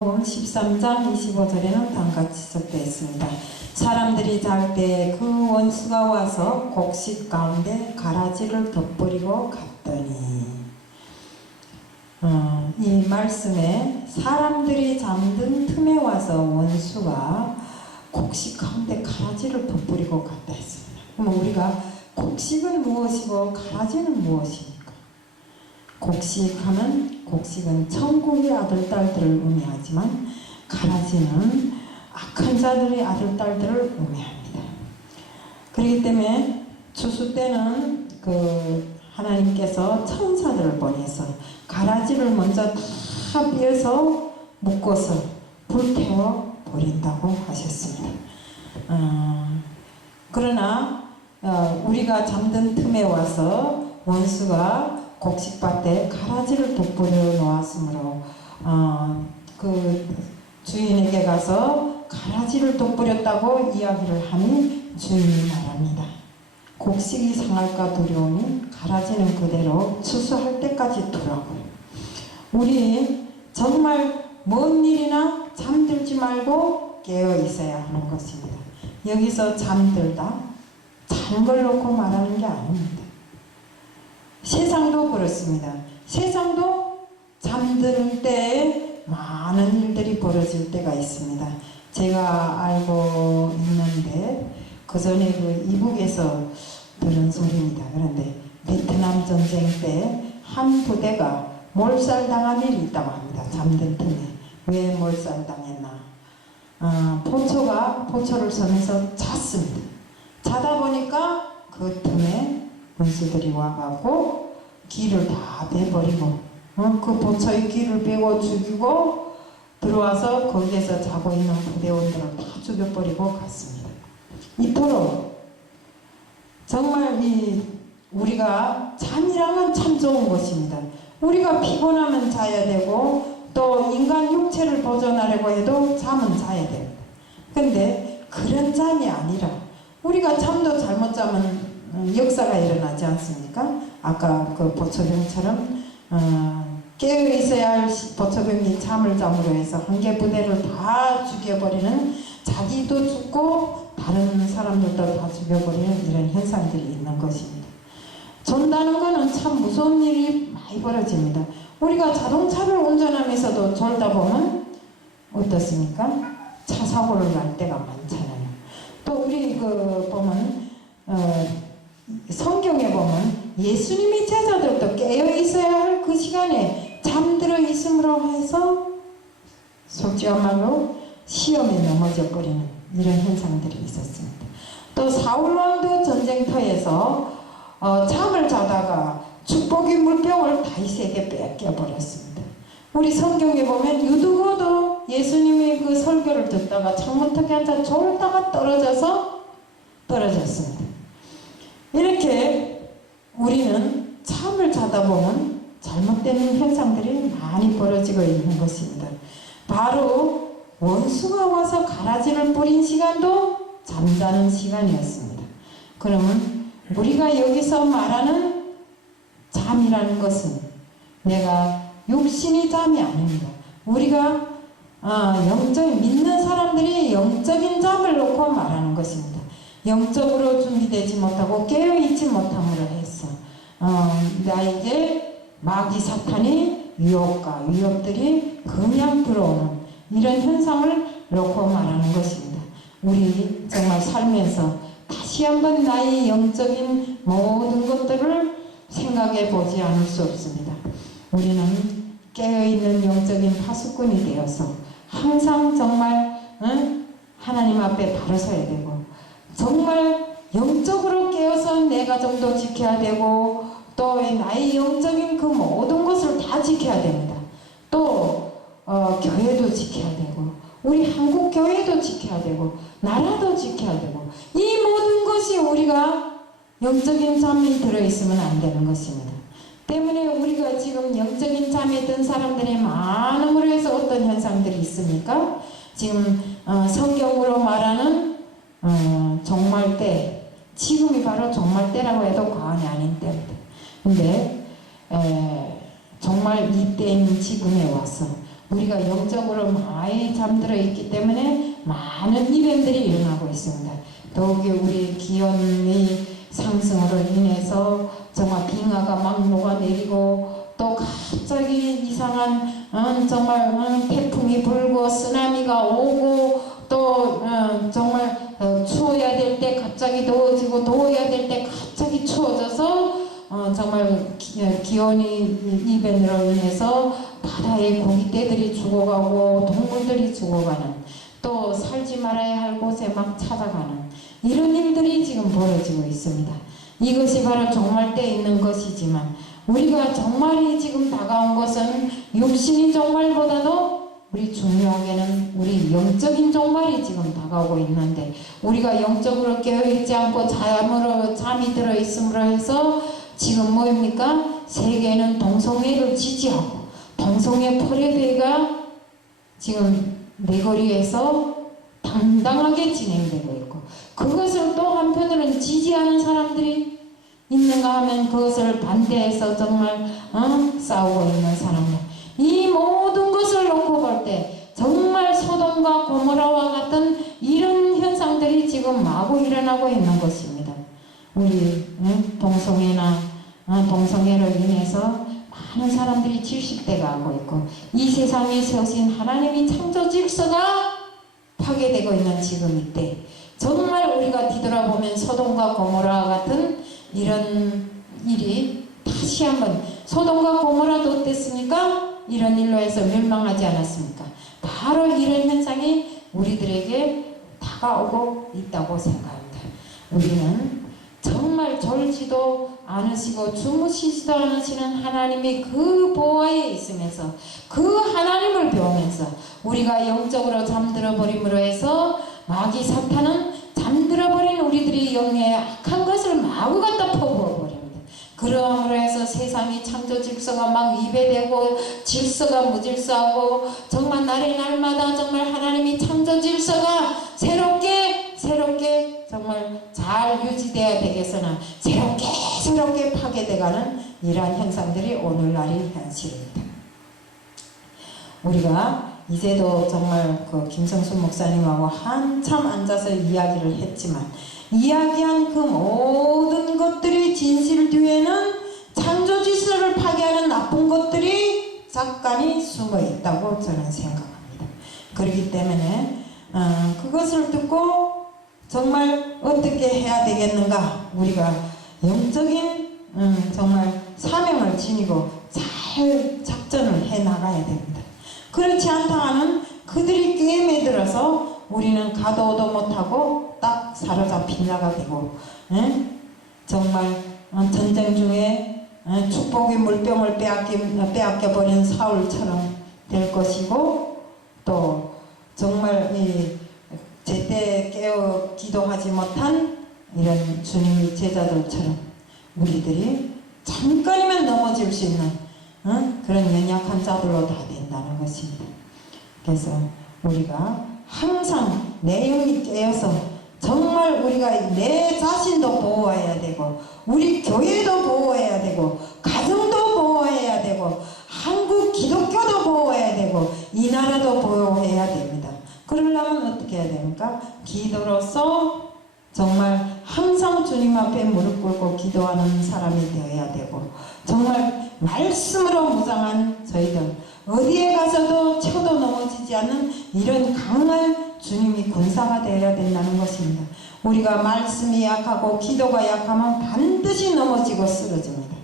13장 25절에는 다음같이 적되어 있습니다. 사람들이 잘 때 그 원수가 와서 곡식 가운데 가라지를 덧버리고 갔더니, 이 말씀에 사람들이 잠든 틈에 와서 원수가 곡식 가운데 가라지를 덧버리고 갔다 했습니다. 그러면 우리가 곡식은 무엇이고 가라지는 무엇입니까? 곡식은 천국의 아들, 딸들을 의미하지만 가라지는 악한 자들의 아들, 딸들을 의미합니다. 그렇기 때문에 추수 때는 하나님께서 천사들을 보내서 가라지를 먼저 다 떼어서 묶어서 불태워 버린다고 하셨습니다. 그러나 우리가 잠든 틈에 와서 원수가 곡식밭에 가라지를 돋보려 놓았으므로 주인에게 가서 가라지를 돋보렸다고 이야기를 하니 주인이 말합니다. 곡식이 상할까 두려우니 가라지는 그대로 추수할 때까지 두라고요. 우리 정말 뭔 일이나 잠들지 말고 깨어 있어야 하는 것입니다. 여기서 잠들다, 자는 걸 놓고 말하는 게 아닙니다. 세상도 그렇습니다. 세상도 잠들 때에 많은 일들이 벌어질 때가 있습니다. 제가 알고 있는데 그 전에 이북에서 들은 소리입니다. 그런데 베트남 전쟁 때 한 부대가 몰살당한 일이 있다고 합니다. 잠든 틈에. 왜 몰살당했나? 포초를 서면서 잤습니다. 자다 보니까 그 틈에 원수들이 와가고 길을 다 빼버리고 그 포초의 길을 빼고 죽이고 들어와서 거기에서 자고 있는 부대원들을 다 죽여버리고 갔습니다. 이토록 정말 우리가 잠이라면 참 좋은 것입니다. 우리가 피곤하면 자야 되고 또 인간 육체를 보존하려고 해도 잠은 자야 됩니다. 근데 그런 잠이 아니라 우리가 잠도 잘못 자면 역사가 일어나지 않습니까? 아까 그 보초병처럼 깨어 있어야 할 보초병이 잠을 잠으로 해서 한 개 부대를 다 죽여버리는, 자기도 죽고 다른 사람들도 다 죽여버리는 이런 현상들이 있는 것입니다. 존다는 것은 참 무서운 일이 많이 벌어집니다. 우리가 자동차를 운전하면서도 졸다 보면 어떻습니까? 차 사고를 날 때가 많잖아요. 또 우리 보면 성경에 보면 예수님의 제자들도 깨어 있어야 할 그 시간에 잠들어 있음으로 해서 솔직한 말로 시험에 넘어져 버리는 이런 현상들이 있었습니다. 또 사울왕도 전쟁터에서 잠을 자다가 축복의 물병을 다윗에게 뺏겨버렸습니다. 우리 성경에 보면 유두고도 예수님의 그 설교를 듣다가 창문턱에 앉아 졸다가 떨어졌습니다. 이렇게 우리는 잠을 자다 보면 잘못되는 현상들이 많이 벌어지고 있는 것입니다. 바로 원수가 와서 가라지를 뿌린 시간도 잠자는 시간이었습니다. 그러면 우리가 여기서 말하는 잠이라는 것은 내가 육신의 잠이 아닙니다. 우리가 믿는 사람들이 영적인 잠을 놓고 말하는 것입니다. 영적으로 준비되지 못하고 깨어있지 못함으로 해서 나에게 마귀 사탄이 유혹과 위협들이 그냥 들어오는 이런 현상을 놓고 말하는 것입니다. 우리 정말 살면서 다시 한번 나의 영적인 모든 것들을 생각해 보지 않을 수 없습니다. 우리는 깨어있는 영적인 파수꾼이 되어서 항상 정말 하나님 앞에 바로 서야 되고, 정말 영적으로 깨어서 내 가정도 지켜야 되고, 또 나의 영적인 그 모든 것을 다 지켜야 됩니다. 또 교회도 지켜야 되고, 우리 한국 교회도 지켜야 되고, 나라도 지켜야 되고, 이 모든 것이 우리가 영적인 잠이 들어있으면 안 되는 것입니다. 때문에 우리가 지금 영적인 잠에 든 사람들이 많음으로 해서 어떤 현상들이 있습니까? 지금 성경으로 말하는 종말 때, 지금이 바로 종말 때라고 해도 과언이 아닌 때입니다. 근데 정말 이 때인 지금에 와서 우리가 영적으로 많이 잠들어 있기 때문에 많은 이변들이 일어나고 있습니다. 더욱이 우리 기온의 상승으로 인해서 정말 빙하가 막 녹아내리고 또 갑자기 이상한 정말 태풍이 불고 쓰나미가 오고 또 정말 추워야 될 때 갑자기 더워지고 더워야 될 때 갑자기 추워져서 정말 기온이 이변으로 인해서 바다의 고기떼들이 죽어가고 동물들이 죽어가는 또 살지 말아야 할 곳에 막 찾아가는 이런 일들이 지금 벌어지고 있습니다. 이것이 바로 종말 때 있는 것이지만 우리가 종말이 지금 다가온 것은 육신의 종말보다도 우리 중요하게는 우리 영적인 종말이 지금 다가오고 있는데 우리가 영적으로 깨어있지 않고 잠이 들어있음으로 해서 지금 뭐입니까? 세계는 동성애를 지지하고 동성애 포례대회가 지금 내거리에서 당당하게 진행되고 있고 그것을 또 한편으로는 지지하는 사람들이 있는가 하면 그것을 반대해서 정말 싸우고 있는 사람들 이 모든 것을 놓고 볼 때 정말 소돔과 고모라와 같은 이런 현상들이 지금 마구 일어나고 있는 것입니다. 우리 동성애나 동성애를 인해서 많은 사람들이 70대가 하고 있고 이 세상에 세우신 하나님의 창조 질서가 파괴되고 있는 지금 이때 정말 우리가 뒤돌아보면 소돔과 고모라와 같은 이런 일이 다시 한번 소돔과 고모라도 어땠습니까? 이런 일로 해서 멸망하지 않았습니까? 바로 이런 현상이 우리들에게 다가오고 있다고 생각합니다. 우리는 정말 졸지도 않으시고 주무시지도 않으시는 하나님이 그 보호하에 있으면서 그 하나님을 배우면서 우리가 영적으로 잠들어 버림으로 해서 마귀 사탄은 잠들어 버린 우리들이 영에 악한 것을 마구 갖다 퍼부어 버립니다. 그러므로 해서 세상이 창조 질서가 막 위배되고 질서가 무질서하고 정말 날마다 정말 하나님이 창조 질서가 새롭게 정말 잘 유지되어야 되겠으나 새롭게 파괴돼가는 이러한 현상들이 오늘날의 현실입니다. 우리가 이제도 정말 그 김성수 목사님하고 한참 앉아서 이야기를 했지만 이야기한 그 모든 것들이 진실 뒤에는 창조 질서를 파괴하는 나쁜 것들이 잠깐이 숨어 있다고 저는 생각합니다. 그렇기 때문에 그것을 듣고 정말 어떻게 해야 되겠는가 우리가 영적인 정말 사명을 지니고 잘 작전을 해 나가야 됩니다. 그렇지 않다 하면 그들이 게임에 들어서 우리는 가도도 못하고 딱 사로잡힌 자가 되고 정말 전쟁 중에 축복의 물병을 빼앗겨버린 사울처럼 될 것이고 또 정말 제때 깨어 기도하지 못한 이런 주님의 제자들처럼 우리들이 잠깐이면 넘어질 수 있는 그런 연약한 자들로 다 된다는 것입니다. 그래서 우리가 항상 내 영이 깨어서 정말 우리가 내 자신도 보호해야 되고 우리 교회도 보호해야 되고 가정도 보호해야 되고 한국 기독교도 보호해야 되고 이 나라도 보호해야 됩니다. 그러려면 어떻게 해야 됩니까? 기도로서 정말 항상 주님 앞에 무릎 꿇고 기도하는 사람이 되어야 되고 정말 말씀으로 무장한 저희들 어디에 가서도 쳐도 넘어지지 않는 이런 강한 주님이 군사가 되어야 된다는 것입니다. 우리가 말씀이 약하고 기도가 약하면 반드시 넘어지고 쓰러집니다.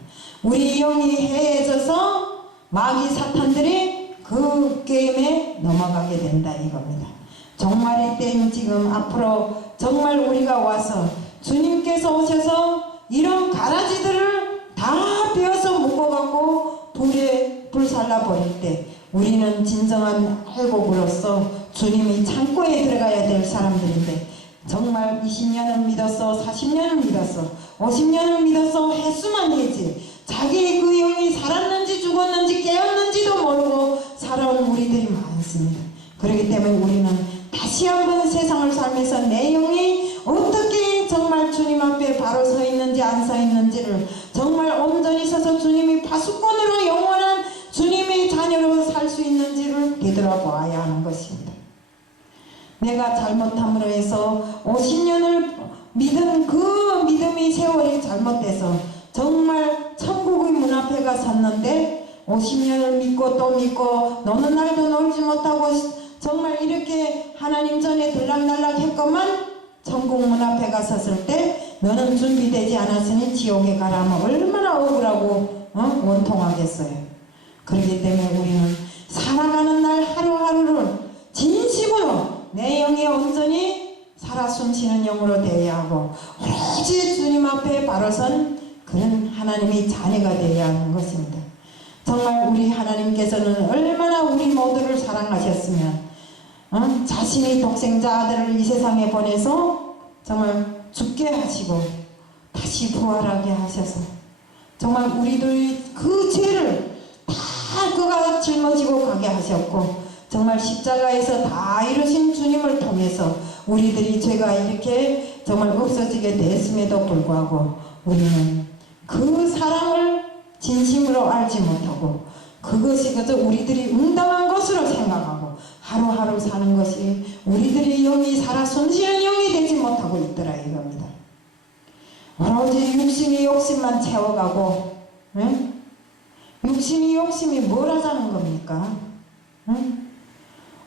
우리 영이 해해져서 마귀 사탄들이 그 게임에 넘어가게 된다 이겁니다. 종말의 때는 지금 앞으로 정말 우리가 와서 주님께서 오셔서 이런 가라지들을 다 베어서 묶어갖고 불에 불살라 버릴 때 우리는 진정한 회복으로서 주님이 창고에 들어가야 될 사람들인데 정말 20년은 믿었어 40년은 믿었어 50년은 믿었어 횟수만 했지 자기의 그 영이 살았는지 죽었는지 깨었는지도 모르고 살아온 우리들이 많습니다. 그렇기 때문에 우리는 다시 한번 세상을 살면서 내 영이 어떻게 정말 주님 앞에 바로 서 있는지 안 서 있는지를 정말 온전히 서서 주님이 파수꾼으로 영원한 주님의 자녀로 살 수 있는지를 되돌아보아야 하는 것입니다. 내가 잘못함으로 해서 50년을 믿은 그 믿음의 세월이 잘못돼서 정말 천국의 문 앞에가 섰는데 50년을 믿고 또 믿고 노는 날도 놀지 못하고 정말 이렇게 하나님 전에 들락날락 했건만 천국 문 앞에 갔었을 때 너는 준비되지 않았으니 지옥에 가라면 얼마나 억울하고 원통하겠어요. 그렇기 때문에 우리는 살아가는 날 하루하루를 진심으로 내 영이 온전히 살아 숨쉬는 영으로 되어야 하고 오로지 주님 앞에 바로 선 그런 하나님의 자녀가 되어야 하는 것입니다. 정말 우리 하나님께서는 얼마나 우리 모두를 사랑하셨으면 자신의 독생자 아들을 이 세상에 보내서 정말 죽게 하시고 다시 부활하게 하셔서 정말 우리들의 그 죄를 다 그가 짊어지고 가게 하셨고 정말 십자가에서 다 이루신 주님을 통해서 우리들이 죄가 이렇게 정말 없어지게 됐음에도 불구하고 우리는 그 사랑을 진심으로 알지 못하고 그것이 그저 우리들이 응당한 것으로 생각하고 하루하루 사는 것이 우리들의 영이 살아 숨쉬는 영이 되지 못하고 있더라 이겁니다. 오로지 육신의 욕심만 채워가고 육신의 욕심이 뭘 하자는 겁니까?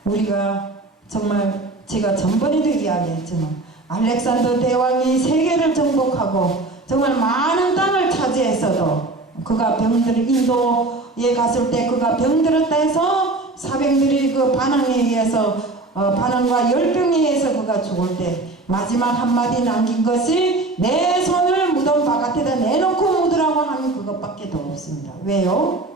우리가 정말 제가 전번에도 이야기했지만 알렉산더 대왕이 세계를 정복하고 정말 많은 땅을 차지했어도 그가 병들 인도에 갔을 때 그가 병들었다 해서 사병들이 그 반항에 의해서 반항과 열병에 의해서 그가 죽을 때 마지막 한마디 남긴 것이 내 손을 무덤 바깥에다 내놓고 묻으라고 하는 그것밖에 더 없습니다. 왜요?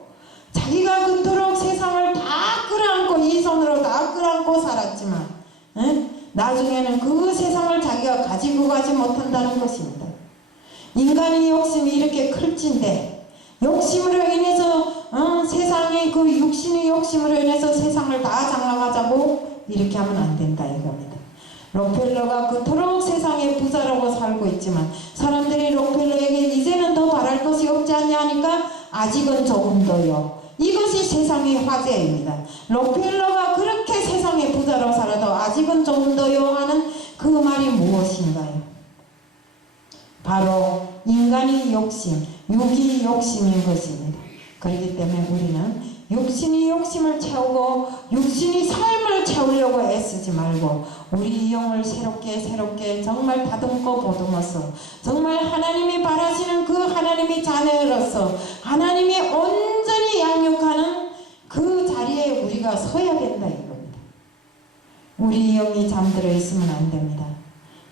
자기가 그토록 세상을 다 끌어안고 이 손으로 다 끌어안고 살았지만 나중에는 그 세상을 자기가 가지고 가지 못한다는 것입니다. 인간의 욕심이 이렇게 클진데 욕심으로 인해서 세상의 그 육신의 욕심으로 인해서 세상을 다 장악하자고 이렇게 하면 안 된다 이겁니다. 록펠러가 그토록 세상에 부자라고 살고 있지만 사람들이 록펠러에게 이제는 더 바랄 것이 없지 않냐 하니까 아직은 조금 더요. 이것이 세상의 화제입니다. 록펠러가 그렇게 세상의 부자로 살아도 아직은 조금 더요 하는 그 말이 무엇인가요? 바로 인간의 욕심, 육의 욕심인 것입니다. 그렇기 때문에 우리는 육신의 욕심을 채우고 육신의 삶을 채우려고 애쓰지 말고 우리 영을 새롭게 정말 다듬고 보듬어서 정말 하나님이 바라시는 그 하나님의 자녀로서 하나님이 온전히 양육하는 그 자리에 우리가 서야 된다 이겁니다. 우리 영이 잠들어 있으면 안 됩니다.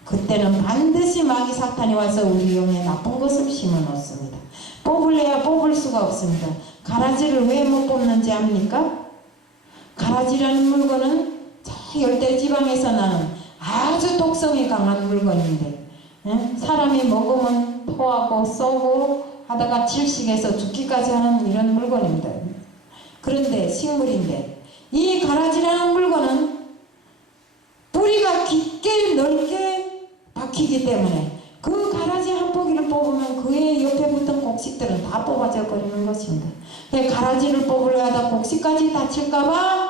그때는 반드시 마귀 사탄이 와서 우리 영에 나쁜 것을 심어놓습니다. 뽑을래야 뽑을 수가 없습니다. 가라지를 왜 못 뽑는지 압니까? 가라지라는 물건은 저 열대지방에서 나는 아주 독성이 강한 물건인데 사람이 먹으면 토하고 쏘고 하다가 질식해서 죽기까지 하는 이런 물건입니다. 그런데 식물인데 이 가라지라는 물건은 뿌리가 깊게 넓게 박히기 때문에 그 가라지 한 포기를 뽑으면 그의 옆에 붙은 곡식들은 다 뽑아져 버리는 것입니다. 가라지를 뽑으려 하다 곡식까지 다칠까봐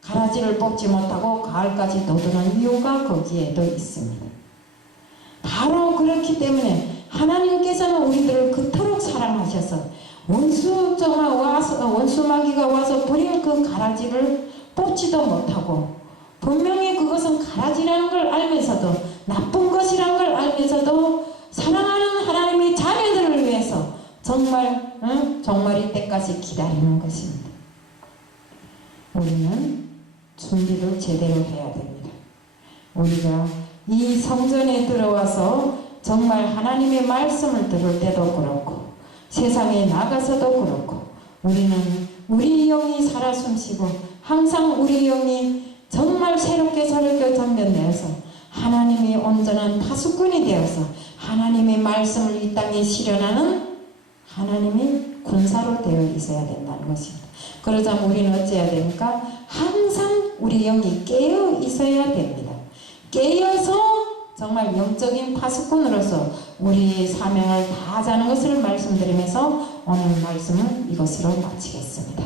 가라지를 뽑지 못하고 가을까지 돋우는 이유가 거기에도 있습니다. 바로 그렇기 때문에 하나님께서는 우리들을 그토록 사랑하셔서 원수 마귀가 와서 버린 그 가라지를 뽑지도 못하고 분명히 그것은 가라지라는 걸 알면서도 나쁜 것이라는 걸 알면서도 사랑하는 하나님의 자녀들을 위해서 정말 종말이 때까지 기다리는 것입니다. 우리는 준비를 제대로 해야 됩니다. 우리가 이 성전에 들어와서 정말 하나님의 말씀을 들을 때도 그렇고 세상에 나가서도 그렇고 우리는 우리 영이 살아 숨쉬고 항상 우리 영이 정말 새롭게 전변되어서 하나님이 온전한 파수꾼이 되어서 하나님의 말씀을 이 땅에 실현하는 하나님의 군사로 되어 있어야 된다는 것입니다. 그러자면 우리는 어찌해야 됩니까? 항상 우리 영이 깨어 있어야 됩니다. 깨어서 정말 영적인 파수꾼으로서 우리의 사명을 다하자는 것을 말씀드리면서 오늘 말씀은 이것으로 마치겠습니다.